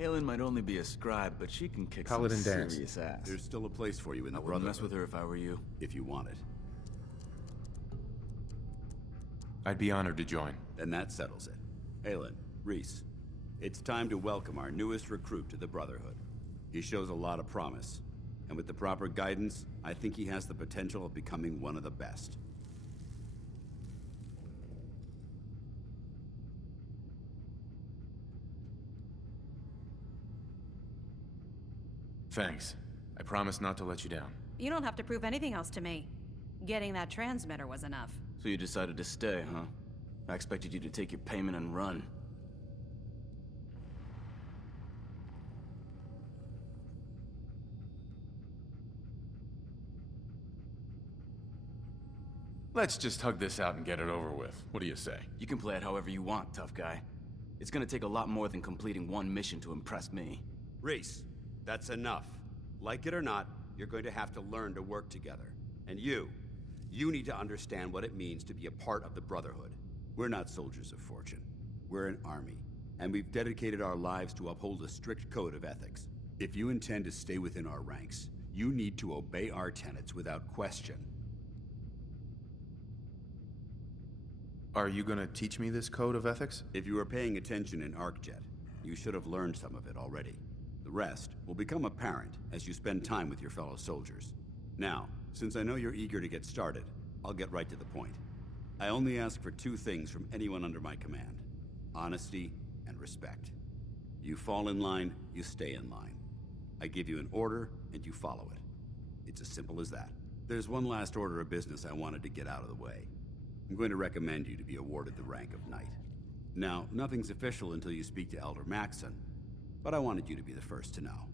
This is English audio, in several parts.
Halen might only be a scribe, but she can kick Paladin some dance. serious ass. There's still a place for you in the I wouldn't Brotherhood. mess with her if I were you. If you want it. I'd be honored to join. Then that settles it. Halen, Rhys, it's time to welcome our newest recruit to the Brotherhood. He shows a lot of promise, and with the proper guidance, I think he has the potential of becoming one of the best. Thanks. I promise not to let you down. You don't have to prove anything else to me. Getting that transmitter was enough. So you decided to stay, huh? I expected you to take your payment and run. Let's just hug this out and get it over with. What do you say? You can play it however you want, tough guy. It's gonna take a lot more than completing one mission to impress me. Rhys, that's enough. Like it or not, you're going to have to learn to work together. And you need to understand what it means to be a part of the Brotherhood. We're not soldiers of fortune. We're an army, and we've dedicated our lives to uphold a strict code of ethics. If you intend to stay within our ranks, you need to obey our tenets without question. Are you gonna teach me this code of ethics? If you were paying attention in ArcJet, you should have learned some of it already. The rest will become apparent as you spend time with your fellow soldiers. Now, since I know you're eager to get started, I'll get right to the point. I only ask for two things from anyone under my command: honesty and respect. You fall in line, you stay in line. I give you an order, and you follow it. It's as simple as that. There's one last order of business I wanted to get out of the way. I'm going to recommend you to be awarded the rank of Knight. Now, nothing's official until you speak to Elder Maxson, but I wanted you to be the first to know.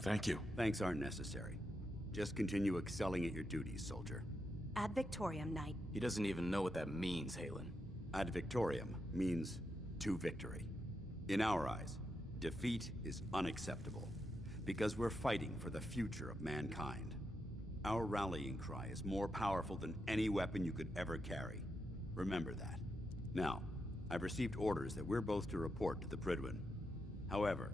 Thank you. Thanks aren't necessary. Just continue excelling at your duties, soldier. Ad Victoriam, Knight. He doesn't even know what that means, Halen. Ad Victoriam means to victory. In our eyes, defeat is unacceptable, because we're fighting for the future of mankind. Our rallying cry is more powerful than any weapon you could ever carry. Remember that. Now, I've received orders that we're both to report to the Prydwen. However,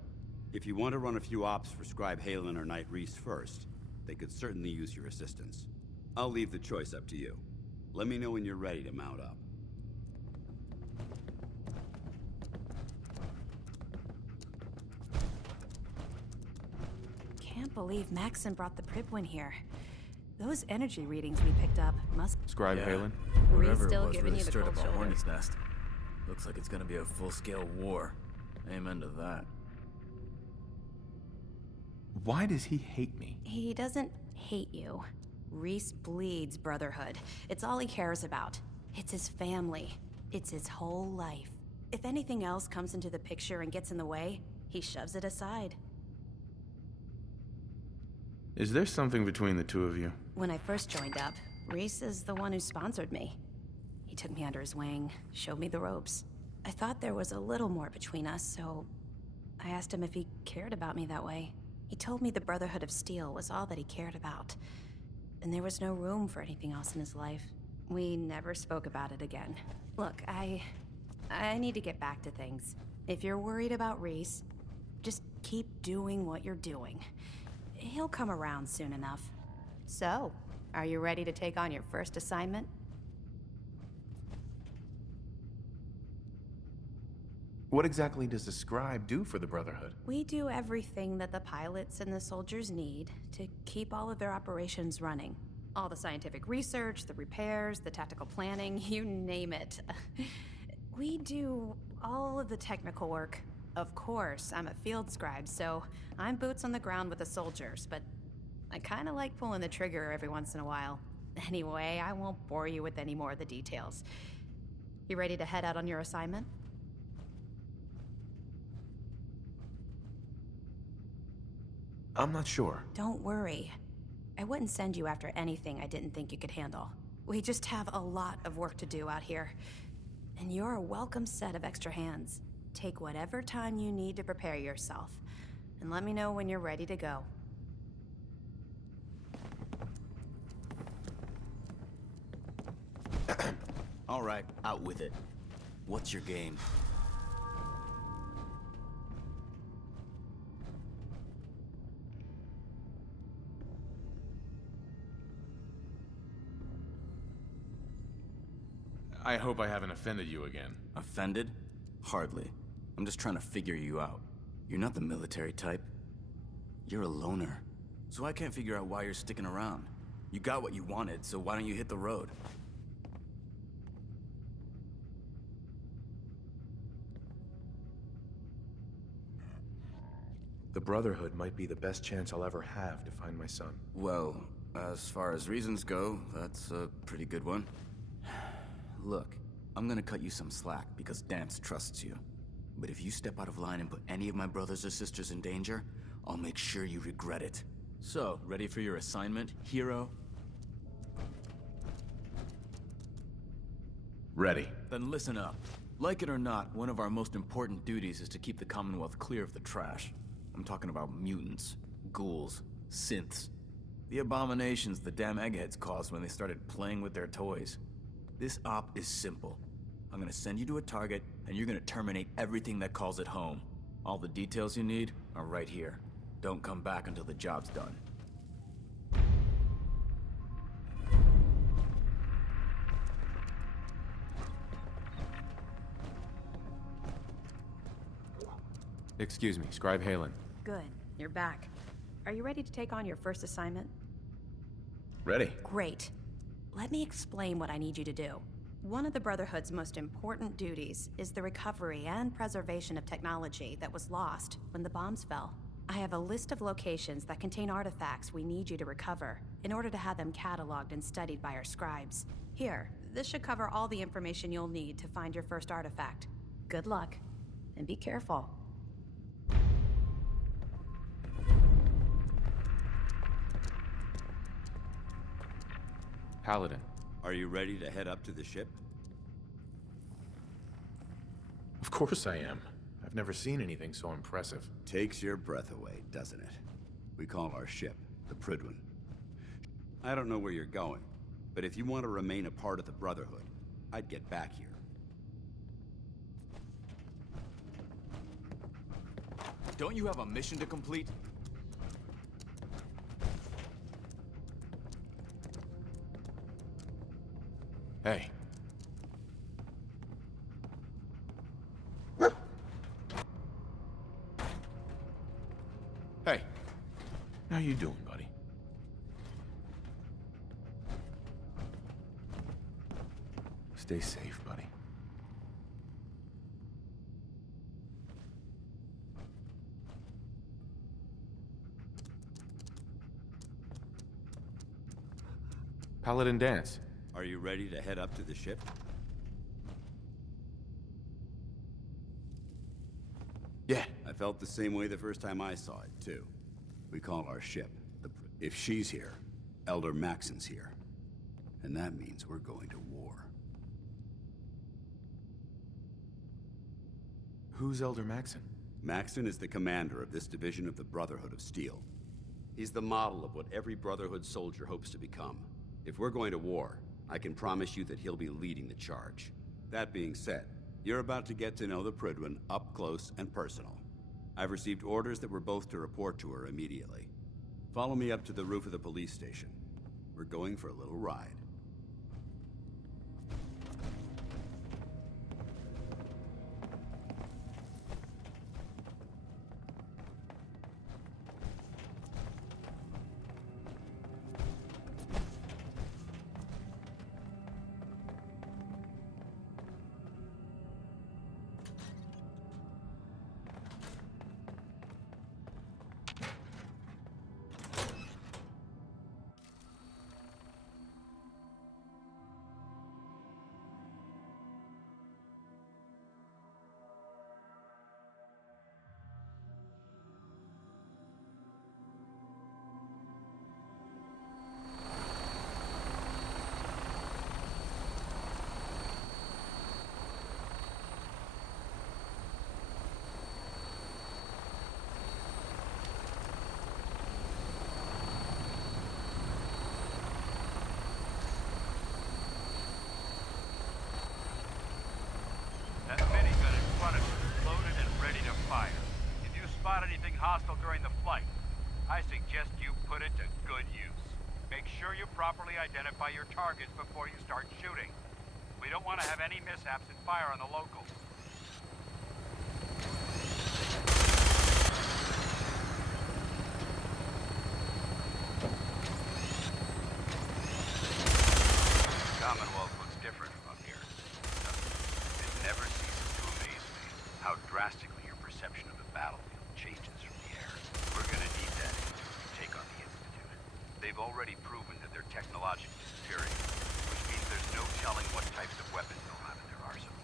if you want to run a few ops for Scribe Halen or Knight Rhys first, they could certainly use your assistance. I'll leave the choice up to you. Let me know when you're ready to mount up. Can't believe Maxson brought the Prydwen here. Those energy readings we picked up must... Scribe Halen? Whatever still it was giving really you the stirred cold up a shoulder. hornet's nest. Looks like it's gonna be a full-scale war. Amen to that. Why does he hate me? He doesn't hate you. Rhys bleeds Brotherhood. It's all he cares about. It's his family. It's his whole life. If anything else comes into the picture and gets in the way, he shoves it aside. Is there something between the two of you? When I first joined up, Rhys is the one who sponsored me. He took me under his wing, showed me the ropes. I thought there was a little more between us, so I asked him if he cared about me that way. He told me the Brotherhood of Steel was all that he cared about, and there was no room for anything else in his life. We never spoke about it again. Look, I need to get back to things. If you're worried about Rhys, just keep doing what you're doing. He'll come around soon enough. So, are you ready to take on your first assignment? What exactly does a scribe do for the Brotherhood? We do everything that the pilots and the soldiers need to keep all of their operations running. All the scientific research, the repairs, the tactical planning, you name it. We do all of the technical work. Of course, I'm a field scribe, so I'm boots on the ground with the soldiers, but I kinda like pulling the trigger every once in a while. Anyway, I won't bore you with any more of the details. You ready to head out on your assignment? I'm not sure. Don't worry. I wouldn't send you after anything I didn't think you could handle. We just have a lot of work to do out here. And you're a welcome set of extra hands. Take whatever time you need to prepare yourself. And let me know when you're ready to go. All right, out with it. What's your game? I hope I haven't offended you again. Offended? Hardly. I'm just trying to figure you out. You're not the military type. You're a loner. So I can't figure out why you're sticking around. You got what you wanted, so why don't you hit the road? The Brotherhood might be the best chance I'll ever have to find my son. Well, as far as reasons go, that's a pretty good one. Look, I'm gonna cut you some slack because Danse trusts you. But if you step out of line and put any of my brothers or sisters in danger, I'll make sure you regret it. So, ready for your assignment, hero? Ready. Then listen up. Like it or not, one of our most important duties is to keep the Commonwealth clear of the trash. I'm talking about mutants, ghouls, synths. The abominations the damn eggheads caused when they started playing with their toys. This op is simple. I'm gonna send you to a target, and you're gonna terminate everything that calls it home. All the details you need are right here. Don't come back until the job's done. Excuse me, Scribe Halen. Good. You're back. Are you ready to take on your first assignment? Ready. Great. Let me explain what I need you to do. One of the Brotherhood's most important duties is the recovery and preservation of technology that was lost when the bombs fell. I have a list of locations that contain artifacts we need you to recover in order to have them cataloged and studied by our scribes. Here, this should cover all the information you'll need to find your first artifact. Good luck, and be careful. Paladin. Are you ready to head up to the ship? Of course I am. I've never seen anything so impressive. Takes your breath away, doesn't it? We call our ship the Prydwen. I don't know where you're going, but if you want to remain a part of the Brotherhood, I'd get back here. Don't you have a mission to complete? Hey. Hey. How you doing, buddy? Stay safe, buddy. Paladin Danse. Are you ready to head up to the ship? Yeah. I felt the same way the first time I saw it, too. We call our ship the If she's here, Elder Maxson's here. And that means we're going to war. Who's Elder Maxson? Maxson is the commander of this division of the Brotherhood of Steel. He's the model of what every Brotherhood soldier hopes to become. If we're going to war, I can promise you that he'll be leading the charge. That being said, you're about to get to know the Prydwen up close and personal. I've received orders that we're both to report to her immediately. Follow me up to the roof of the police station. We're going for a little ride. hostile during the flight. I suggest you put it to good use. Make sure you properly identify your targets before you start shooting. We don't want to have any mishaps and fire on the locals. Commonwealth looks different from up here. It never ceases to amaze me how drastically your perception of the battlefield changes from the air. We're gonna need that to take on the Institute. They've already proven that they're technologically superior, which means there's no telling what types of weapons they'll have in their arsenal.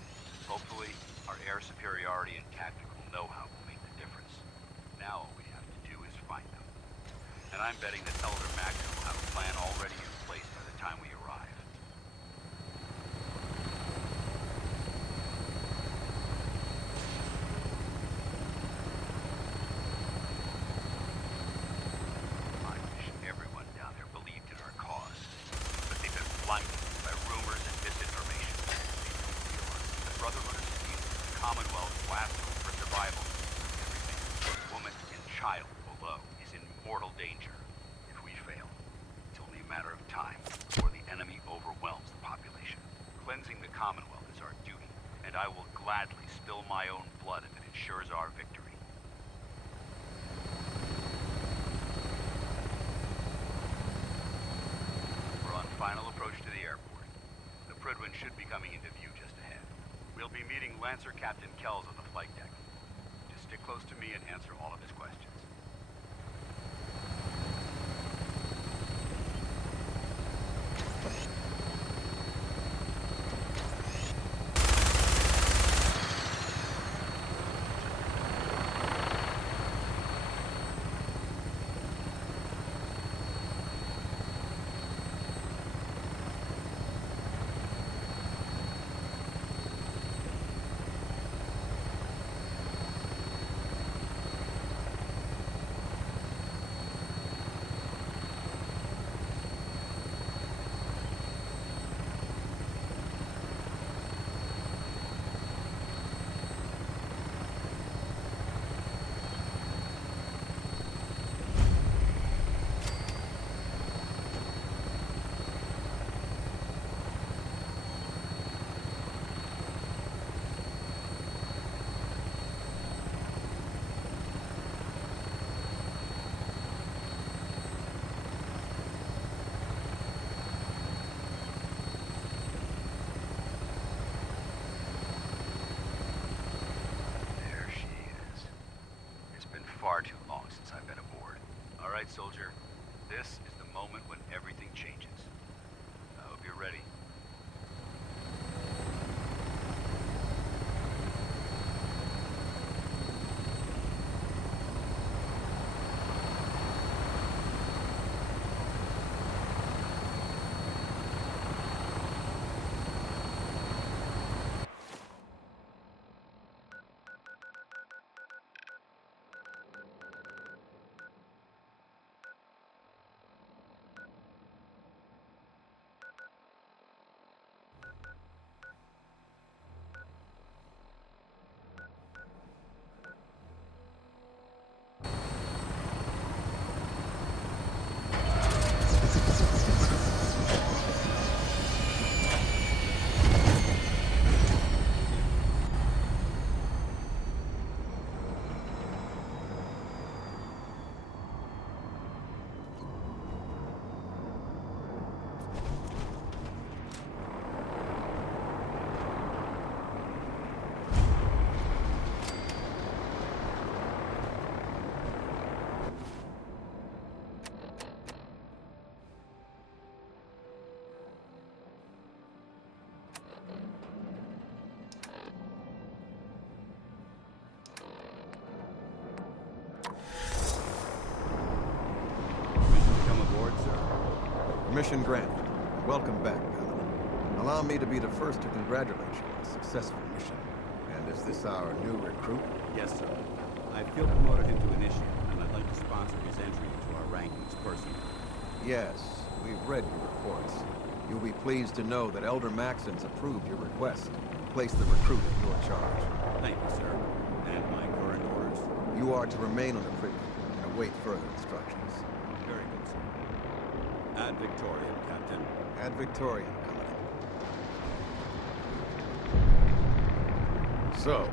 Hopefully, our air superiority and tactical know-how will make the difference. Now all we have to do is find them. And I'm betting that Elder Maxson will have a plan already in place by the time we arrive. I wish everyone down there believed in our cause, but they've been blinded by rumors and misinformation. They don't realize the Brotherhood of Steel, the Commonwealth's last hope for survival. Every man, woman, and child below is in mortal danger. If we fail, it's only a matter of time before the enemy overwhelms the population. Cleansing the Commonwealth is our duty, and I will gladly spill my own blood if it ensures our victory. We're on final approach to the airport. The Prydwen should be coming into view just ahead. We'll be meeting Lancer Captain Kells on the flight deck. Just stick close to me and answer all of his questions. There she is. It's been far too long since I've been aboard. All right, soldier. This is the moment when everything changes. I hope you're ready. Permission to come aboard, sir? Permission granted. Welcome back, Paladin. Allow me to be the first to congratulate you on a successful mission. And is this our new recruit? Yes, sir. I feel promoted him to initiate, and I'd like to sponsor his entry into our rankings personally. Yes, we've read your reports. You'll be pleased to know that Elder Maxson's approved your request to place the recruit in your charge. Thank you, sir. And my current orders? You are to remain on the Prydwen await further instructions. Very good, sir. Ad Victoriam, Captain. Ad Victoriam, Paladin. So,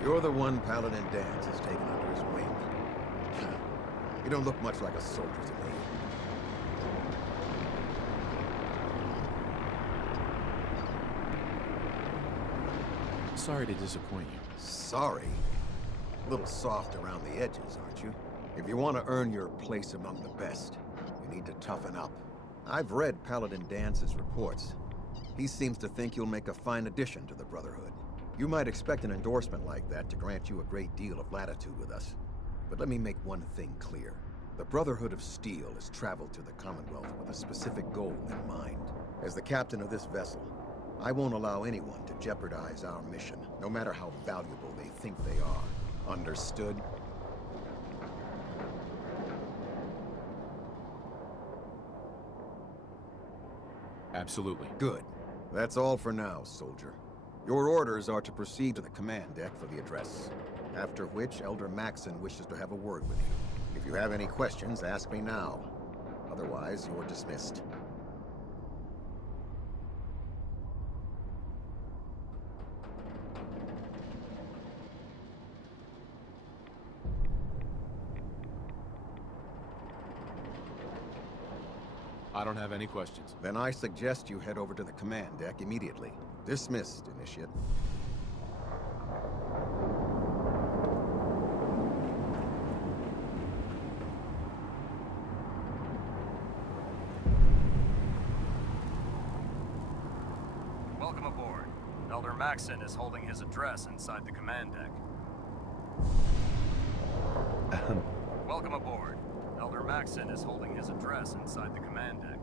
you're the one Paladin Danse has taken under his wing. You don't look much like a soldier to me. Sorry to disappoint you. Sorry? A little soft around the edges, aren't you? If you want to earn your place among the best, you need to toughen up. I've read Paladin Dance's reports. He seems to think you'll make a fine addition to the Brotherhood. You might expect an endorsement like that to grant you a great deal of latitude with us. But let me make one thing clear. The Brotherhood of Steel has traveled to the Commonwealth with a specific goal in mind. As the captain of this vessel, I won't allow anyone to jeopardize our mission, no matter how valuable they think they are. Understood? Absolutely. Good. That's all for now, soldier. Your orders are to proceed to the command deck for the address. After which, Elder Maxson wishes to have a word with you. If you have any questions, ask me now. Otherwise, you're dismissed. I don't have any questions. Then I suggest you head over to the command deck immediately. Dismissed, Initiate. Welcome aboard. Elder Maxson is holding his address inside the command deck. Welcome aboard. Elder Maxson is holding his address inside the command deck.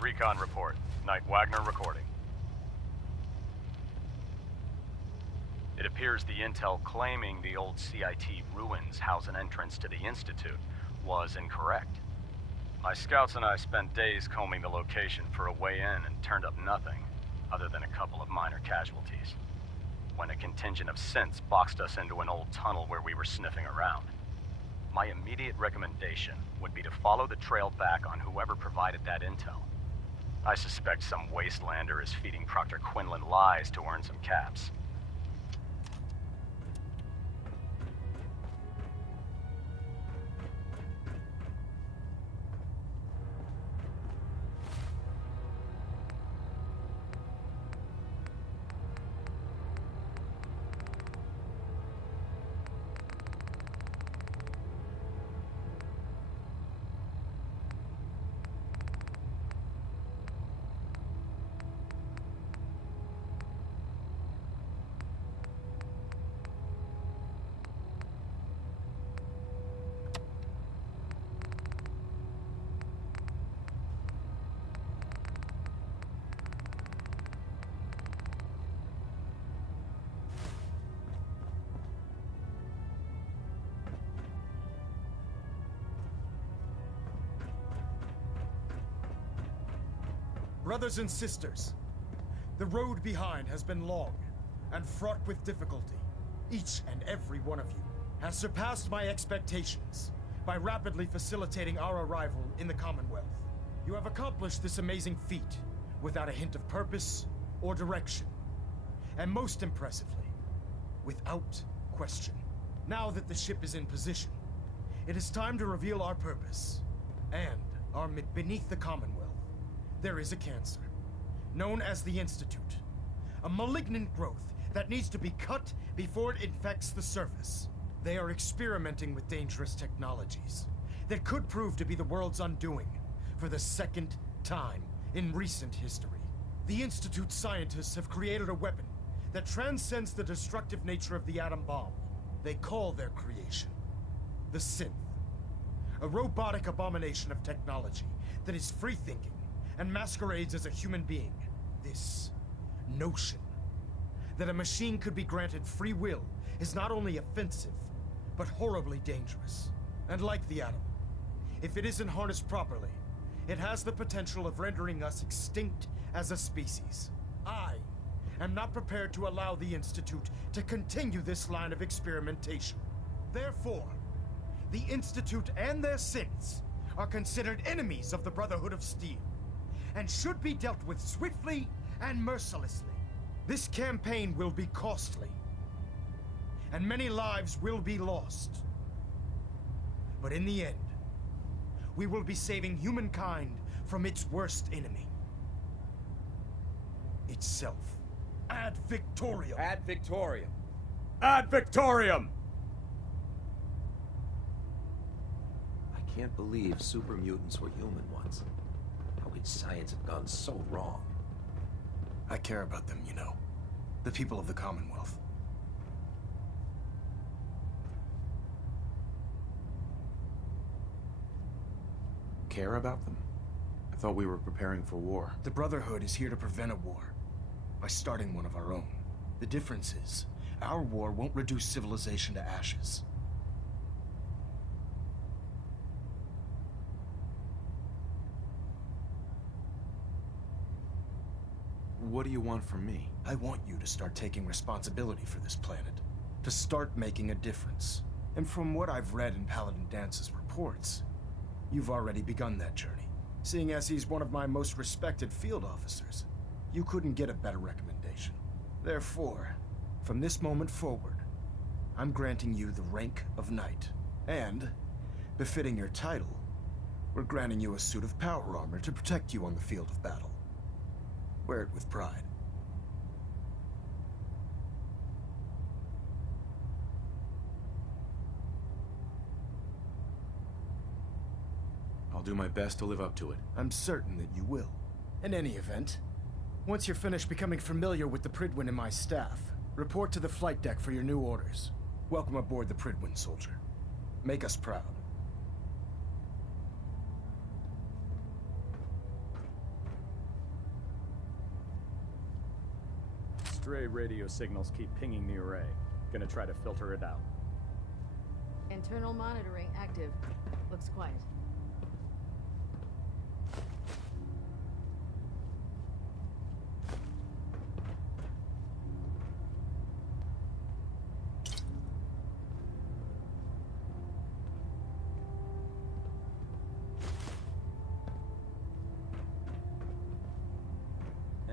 Recon report. Knight Wagner recording. It appears the intel claiming the old CIT ruins house an entrance to the Institute was incorrect. My scouts and I spent days combing the location for a way in and turned up nothing, other than a couple of minor casualties. When a contingent of synths boxed us into an old tunnel where we were sniffing around. My immediate recommendation would be to follow the trail back on whoever provided that intel. I suspect some wastelander is feeding Proctor Quinlan lies to earn some caps. Brothers and sisters, the road behind has been long and fraught with difficulty. Each and every one of you has surpassed my expectations by rapidly facilitating our arrival in the Commonwealth. You have accomplished this amazing feat without a hint of purpose or direction. And most impressively, without question. Now that the ship is in position, it is time to reveal our purpose. And beneath the Commonwealth, there is a cancer, known as the Institute. A malignant growth that needs to be cut before it infects the surface. They are experimenting with dangerous technologies that could prove to be the world's undoing for the second time in recent history. The Institute scientists have created a weapon that transcends the destructive nature of the atom bomb. They call their creation the Synth. A robotic abomination of technology that is free-thinking and masquerades as a human being. This notion that a machine could be granted free will is not only offensive, but horribly dangerous. And like the atom, if it isn't harnessed properly, it has the potential of rendering us extinct as a species. I am not prepared to allow the Institute to continue this line of experimentation. Therefore, the Institute and their synths are considered enemies of the Brotherhood of Steel, and should be dealt with swiftly and mercilessly. This campaign will be costly, and many lives will be lost. But in the end, we will be saving humankind from its worst enemy. Itself. Ad Victoriam! Ad Victoriam! Ad Victoriam! I can't believe super mutants were human once. How each science had gone so wrong. I care about them, you know. The people of the Commonwealth. Care about them? I thought we were preparing for war. The Brotherhood is here to prevent a war by starting one of our own. The difference is, our war won't reduce civilization to ashes. What do you want from me? I want you to start taking responsibility for this planet. To start making a difference. And from what I've read in Paladin Dance's reports, you've already begun that journey. Seeing as he's one of my most respected field officers, you couldn't get a better recommendation. Therefore, from this moment forward, I'm granting you the rank of Knight. And, befitting your title, we're granting you a suit of power armor to protect you on the field of battle. Wear it with pride. I'll do my best to live up to it. I'm certain that you will. In any event, once you're finished becoming familiar with the Prydwen and my staff, report to the flight deck for your new orders. Welcome aboard the Prydwen, soldier. Make us proud. Stray radio signals keep pinging the array. Gonna try to filter it out. Internal monitoring active. Looks quiet.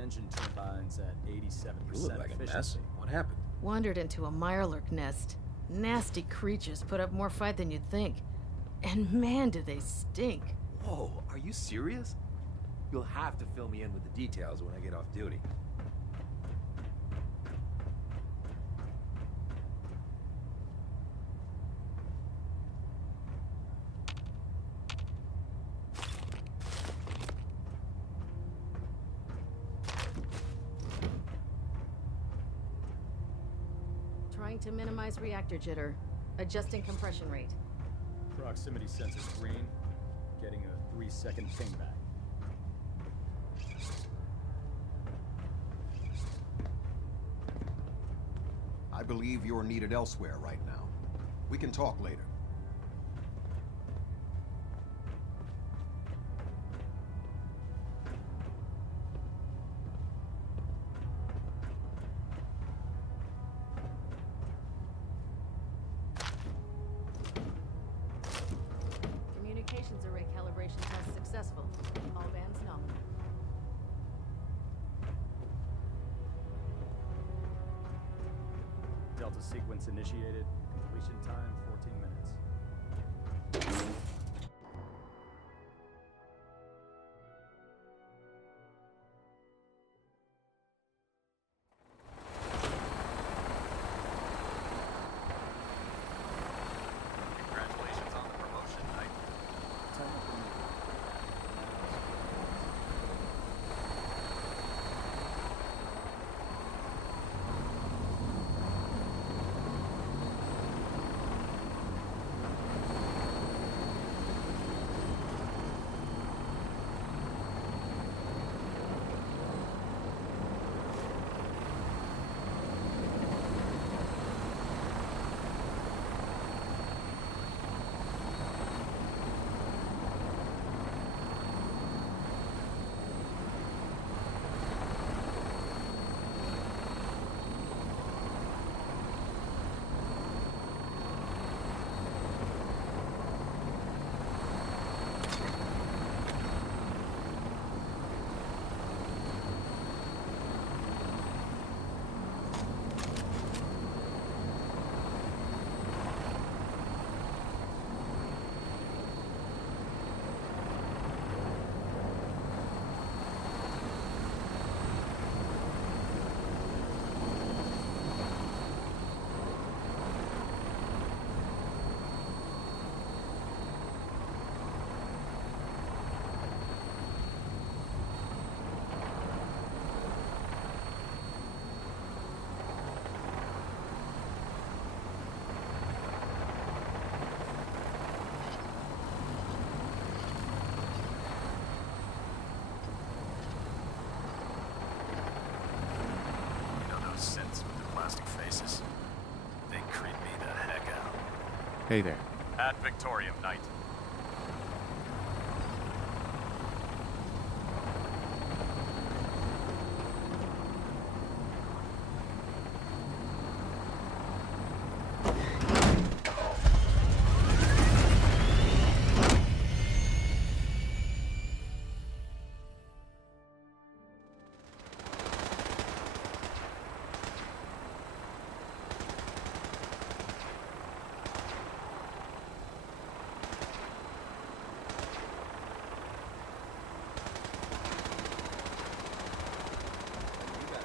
Engine turbines at 87% You look like a mess. efficiency. What happened? Wandered into a Mirelurk nest. Nasty creatures put up more fight than you'd think. And man, do they stink. Whoa, are you serious? You'll have to fill me in with the details when I get off duty. Trying to minimize reactor jitter. Adjusting compression rate. Proximity sensor green. Getting a 3-second pingback. I believe you're needed elsewhere right now. We can talk later. Delta sequence initiated. Completion time 14 minutes. Congratulations on the promotion, Knight. Synths with their plastic faces. They creep me the heck out. Hey there. Ad Victorium, Knight.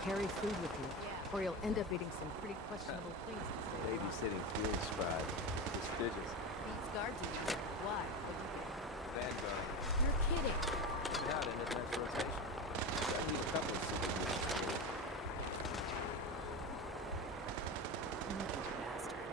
Carry food with you, or you'll end up eating some pretty questionable things. Babysitting field scribe. Prestigious. Beats guard duty. Why? Vanguard. You're kidding. Yeah, in advanced rotation. I need a couple of super mutants. Bastard.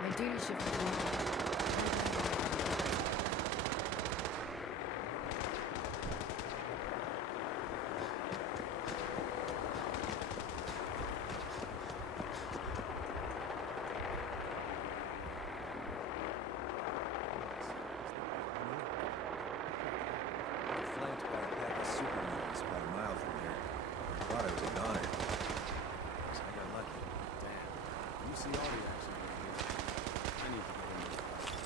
My duty shift is on. Flanked by a pack of super mutants about a mile from here. I thought I was a goner. So I got lucky. Damn. You see all the action. I need to get into the fight.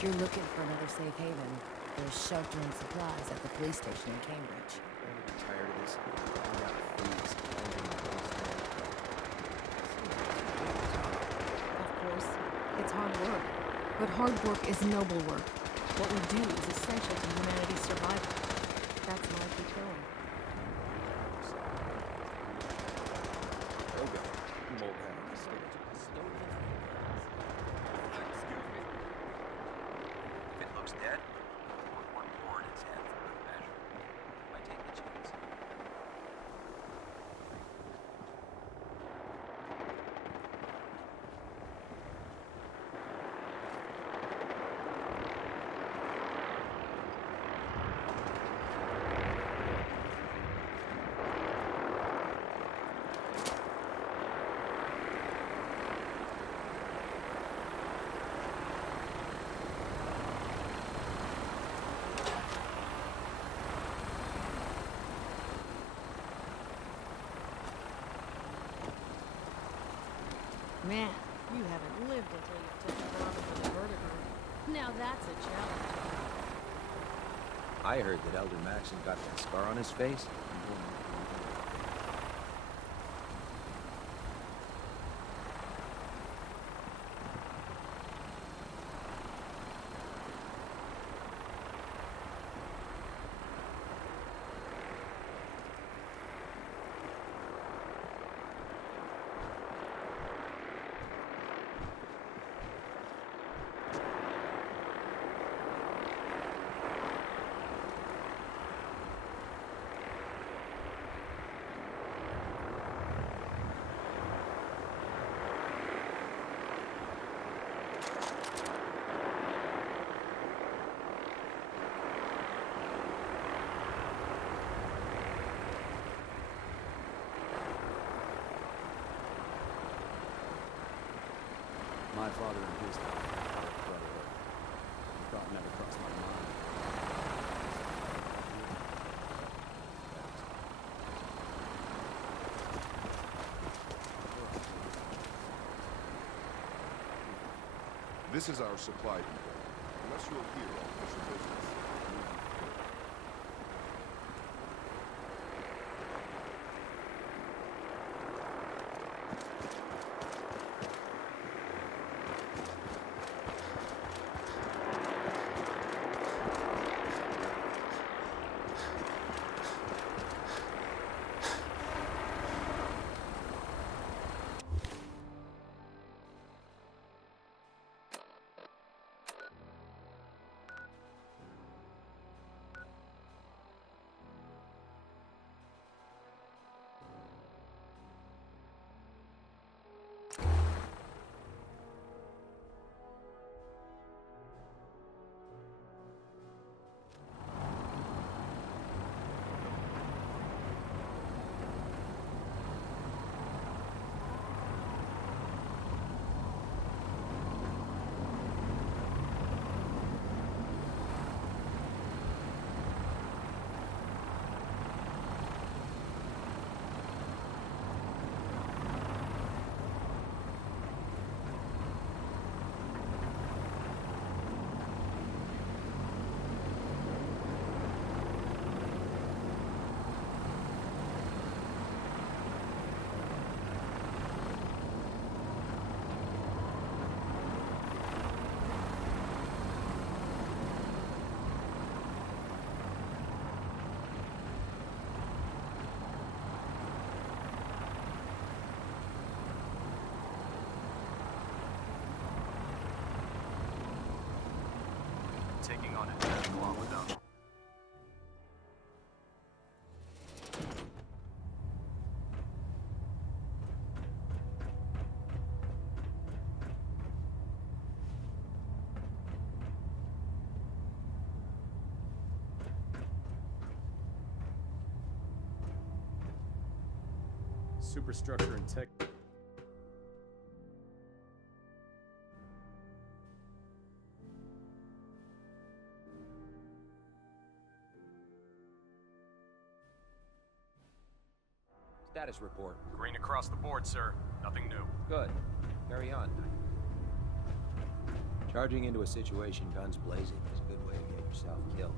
If you're looking for another safe haven, there's shelter and supplies at the police station in Cambridge. I'm gonna be tired of this. I'm out of freeze. Of course, it's hard work. But hard work is noble work. What we do is essential to humanity's survival. That's why I keep going. Helga, mold head on the stage. Excuse me. If it looks dead, put one more in its head for good measure. Might take the chance. Man, you haven't lived until you took the bottom of the vertebrae. Now that's a challenge. I heard that Elder Maxon got that scar on his face. My father and his brotherhood. Thought never crossed my mind. This is our supply depot. Unless you're here on official business. Taking on a task along with them. Superstructure and tech. Status report. Green across the board, sir. Nothing new. Good. Carry on. Charging into a situation guns blazing is a good way to get yourself killed.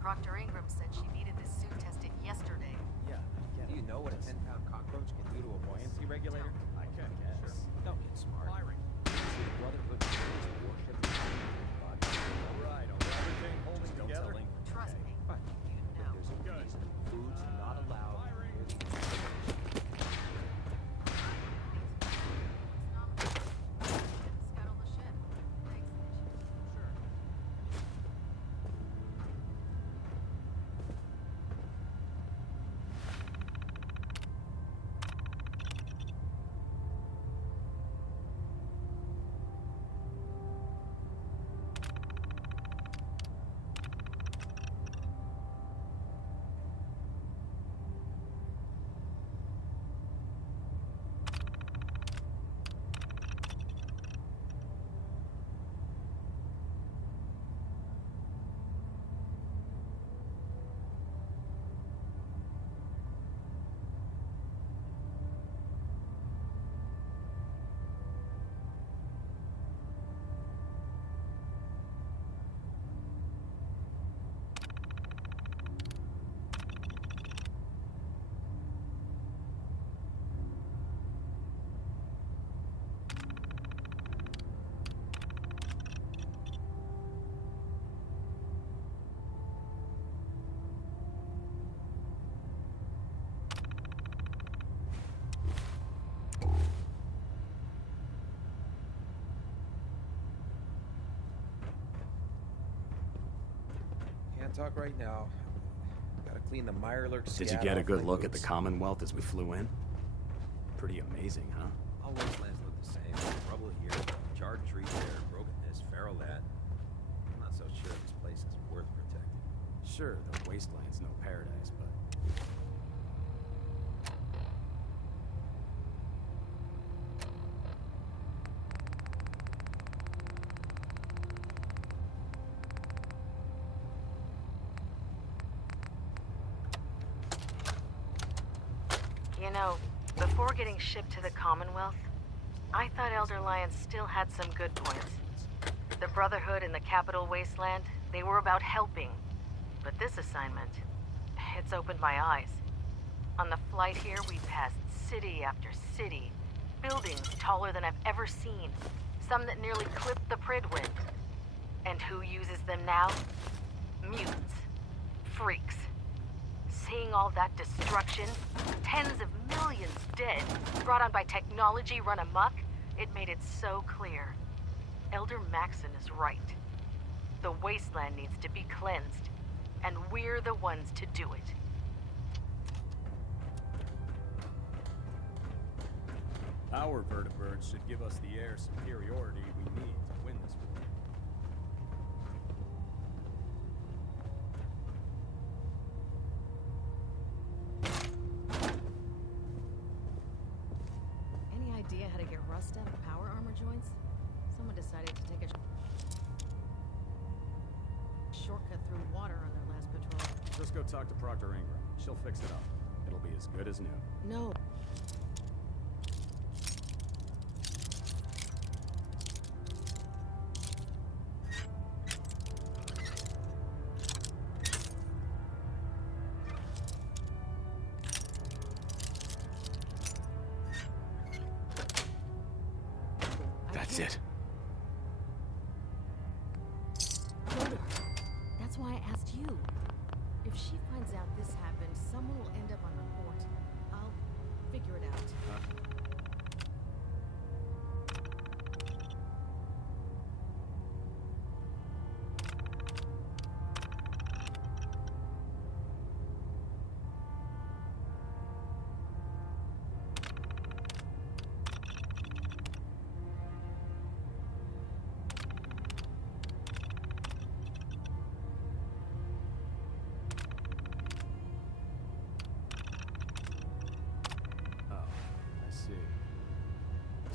Proctor Ingram said she needed this suit tested yesterday. Yeah, Do you know what a 10-pound cockroach can do to a buoyancy regulator? I can guess. Don't get smart. Firing. The Brotherhood is a warship. All right, everything holding Don't together? tell Ingram. Trust me. But you know there's a Good. reason food's not allowed near the Scuttle the ship. Thanks, Sure. Can't talk right now. Gotta clean the Mirelurk Did you scat get a off good my look at the boots. Commonwealth as we flew in? Pretty amazing, huh? All wastelands look the same. Rubble here, charred trees there, broken this, feral that. I'm not so sure this place is worth protecting. Sure, the wasteland's no paradise, but... You know, before getting shipped to the Commonwealth, I thought Elder Lyons still had some good points. The Brotherhood and the Capital Wasteland, they were about helping. But this assignment, it's opened my eyes. On the flight here, we passed city after city, buildings taller than I've ever seen, some that nearly clipped the Pridwind. And who uses them now? Mutants. Freaks. Seeing all that destruction, tens of millions dead, brought on by technology run amok, it made it so clear. Elder Maxson is right. The wasteland needs to be cleansed, and we're the ones to do it. Our vertibirds should give us the air superiority we need to win this war. Any idea how to get rust out of power armor joints? Someone decided to take a shortcut through water on their last patrol. Just go talk to Proctor Ingram. She'll fix it up. It'll be as good as new. No. That's it.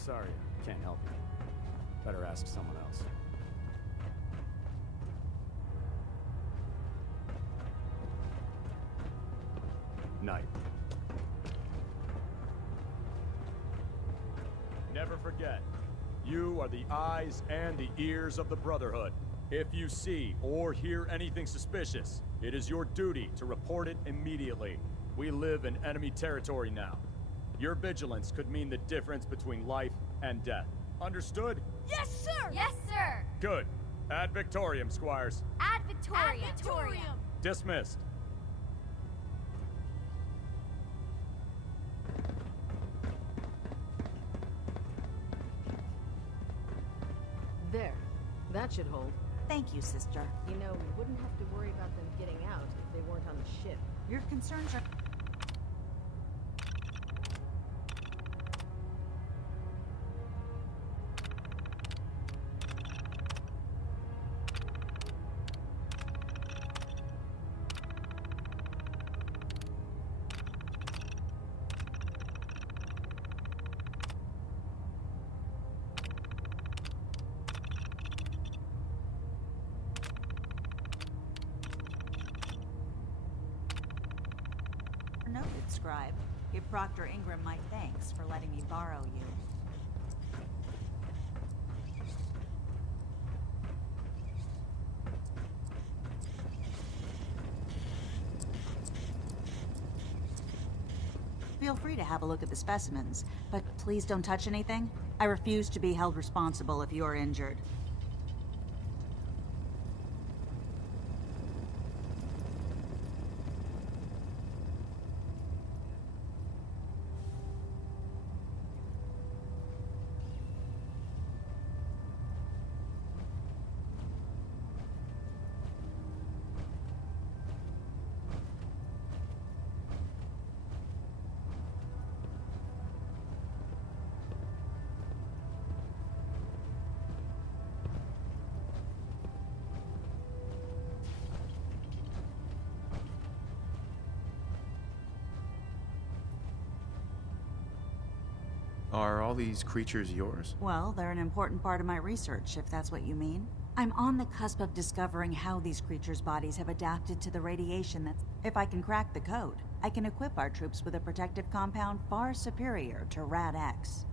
Sorry, can't help you. Better ask someone else. Night. Never forget, you are the eyes and the ears of the Brotherhood. If you see or hear anything suspicious, it is your duty to report it immediately. We live in enemy territory now. Your vigilance could mean the difference between life and death. Understood? Yes, sir! Yes, sir! Good. Ad Victorium, Squires. Ad Victorium! Ad Victorium! Dismissed. There. That should hold. Thank you, sister. You know, we wouldn't have to worry about them getting out if they weren't on the ship. Your concerns are... Noted, Scribe. Give Proctor Ingram my thanks for letting me borrow you. Feel free to have a look at the specimens, but please don't touch anything. I refuse to be held responsible if you are injured. Are all these creatures yours? Well, they're an important part of my research, if that's what you mean. I'm on the cusp of discovering how these creatures' bodies have adapted to the radiation that's... If I can crack the code, I can equip our troops with a protective compound far superior to Rad-X.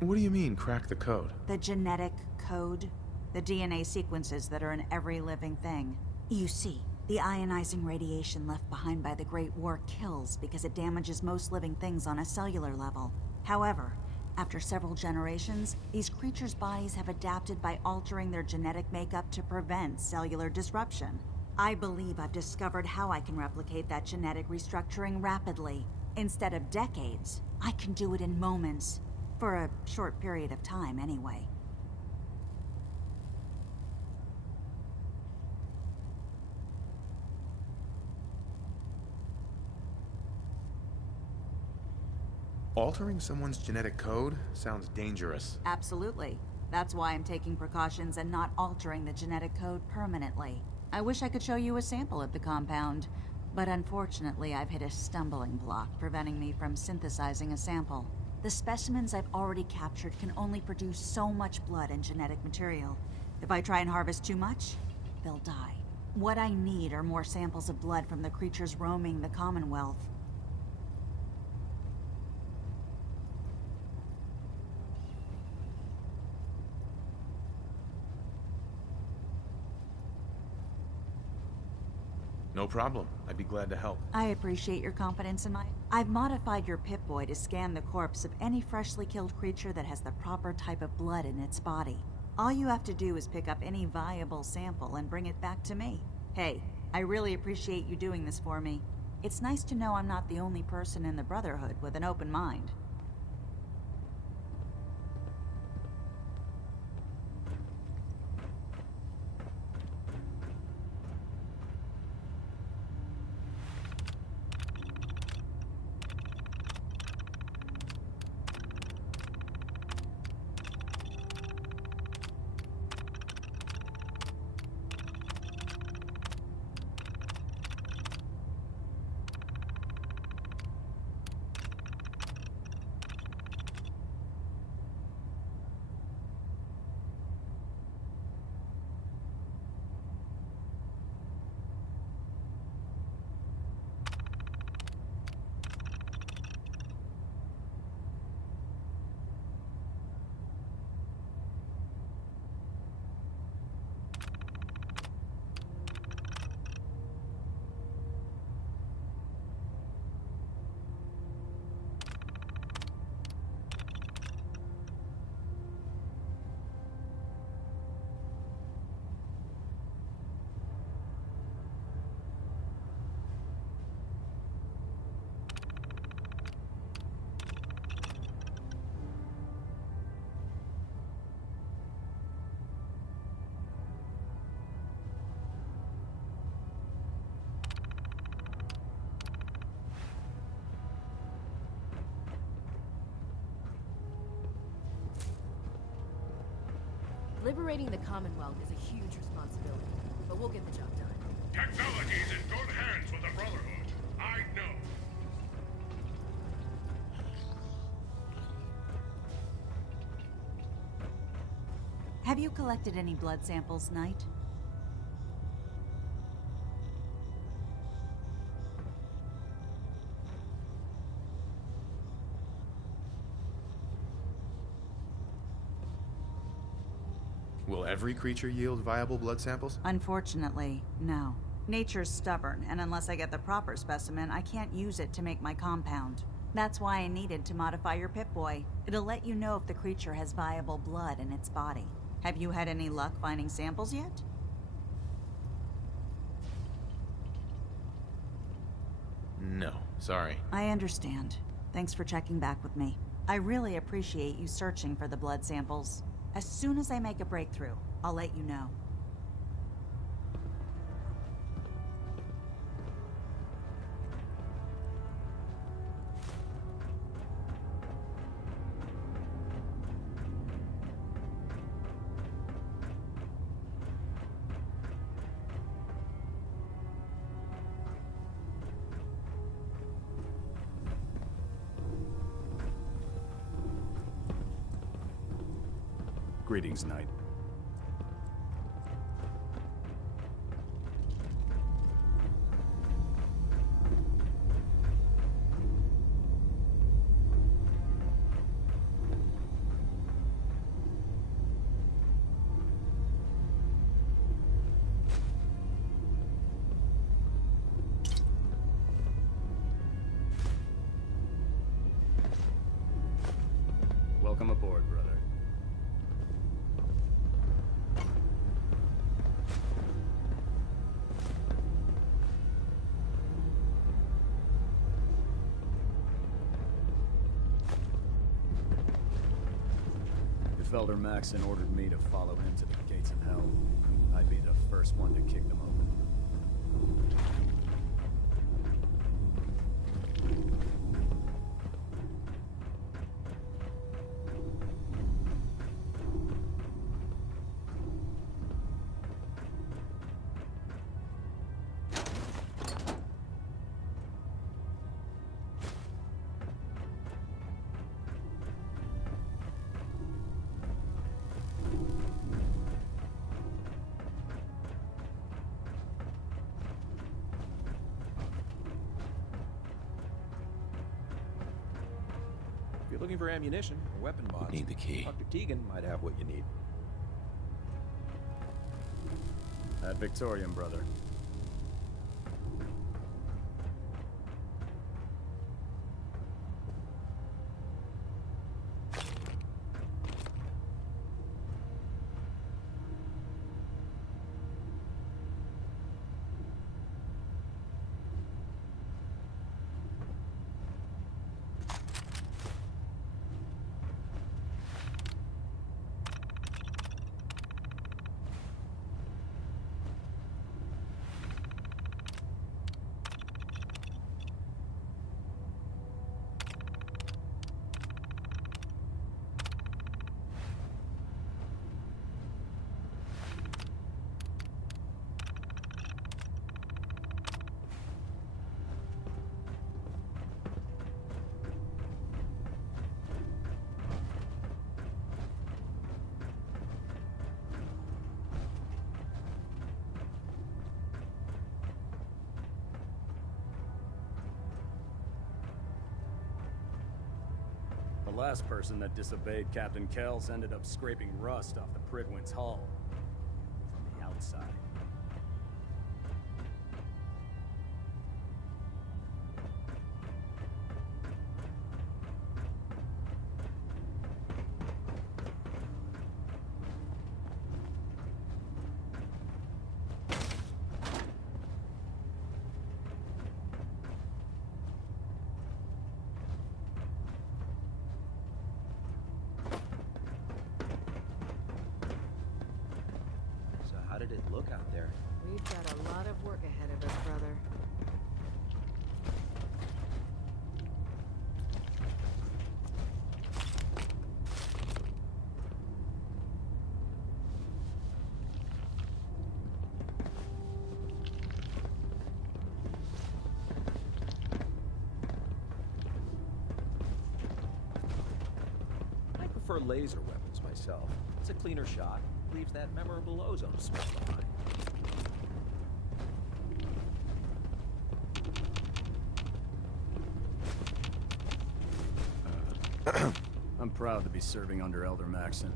What do you mean, crack the code? The genetic code. The DNA sequences that are in every living thing. You see, the ionizing radiation left behind by the Great War kills because it damages most living things on a cellular level. However, after several generations, these creatures' bodies have adapted by altering their genetic makeup to prevent cellular disruption. I believe I've discovered how I can replicate that genetic restructuring rapidly. Instead of decades, I can do it in moments. For a short period of time, anyway. Altering someone's genetic code sounds dangerous. Absolutely. That's why I'm taking precautions and not altering the genetic code permanently. I wish I could show you a sample of the compound, but unfortunately I've hit a stumbling block preventing me from synthesizing a sample. The specimens I've already captured can only produce so much blood and genetic material. If I try and harvest too much, they'll die. What I need are more samples of blood from the creatures roaming the Commonwealth. No problem. I'd be glad to help. I appreciate your confidence in my... I've modified your Pip-Boy to scan the corpse of any freshly killed creature that has the proper type of blood in its body. All you have to do is pick up any viable sample and bring it back to me. Hey, I really appreciate you doing this for me. It's nice to know I'm not the only person in the Brotherhood with an open mind. Liberating the Commonwealth is a huge responsibility, but we'll get the job done. Technology's in good hands with the Brotherhood. I know. Have you collected any blood samples, Knight? Will every creature yield viable blood samples? Unfortunately, no. Nature's stubborn, and unless I get the proper specimen, I can't use it to make my compound. That's why I needed to modify your Pip-Boy. It'll let you know if the creature has viable blood in its body. Have you had any luck finding samples yet? No, sorry. I understand. Thanks for checking back with me. I really appreciate you searching for the blood samples. As soon as I make a breakthrough, I'll let you know. Greetings, Knight. Welcome aboard, brother. If Elder Maxon ordered me to follow him to the gates of hell, I'd be the first one to kick them open. If you're looking for ammunition or weapon mods, Need the key. Dr. Tegan might have what you need. Ad Victorium, brother. The last person that disobeyed Captain Kells ended up scraping rust off the Pridwin's hull from the outside. How did it look out there? We've got a lot of work ahead of us, brother. prefer laser weapons myself. It's a cleaner shot, leaves that memorable ozone smell behind. I'm proud to be serving under Elder Maxson.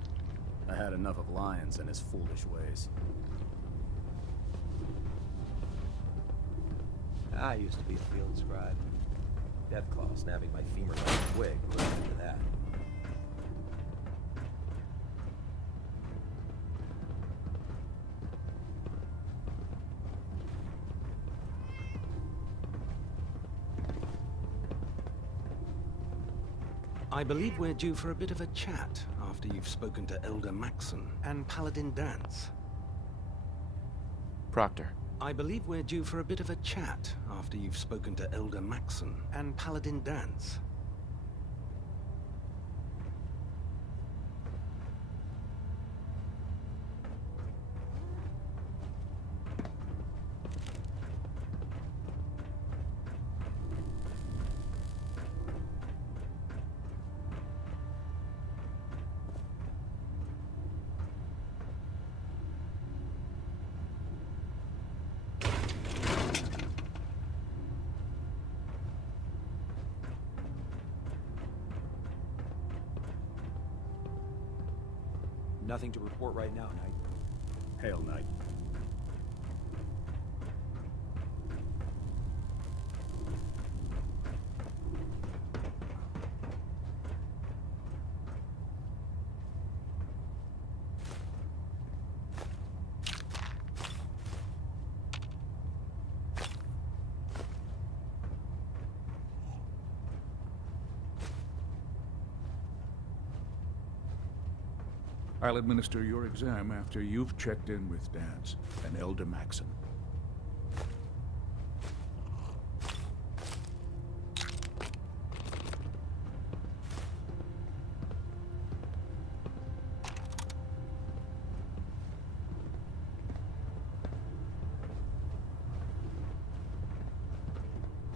I had enough of Lyons and his foolish ways. I used to be a field scribe. Deathclaw snapping my femur like a twig right into that. I believe we're due for a bit of a chat after you've spoken to Elder Maxson and Paladin Danse. Proctor. I believe we're due for a bit of a chat after you've spoken to Elder Maxson and Paladin Danse. Nothing to report right now, Knight. Hail, Knight. I'll administer your exam after you've checked in with Danse and Elder Maxson.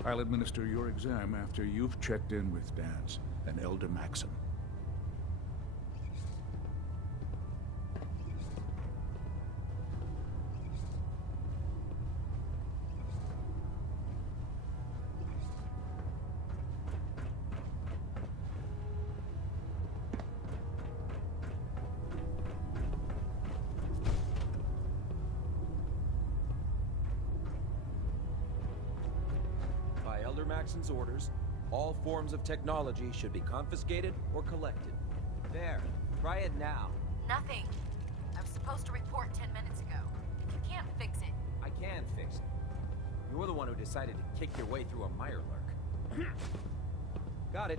I'll administer your exam after you've checked in with Danse and Elder Maxson. Elder Maxson's orders, all forms of technology should be confiscated or collected. There. Try it now. Nothing. I was supposed to report 10 minutes ago. If you can't fix it... I can fix it. You're the one who decided to kick your way through a Mirelurk. Got it.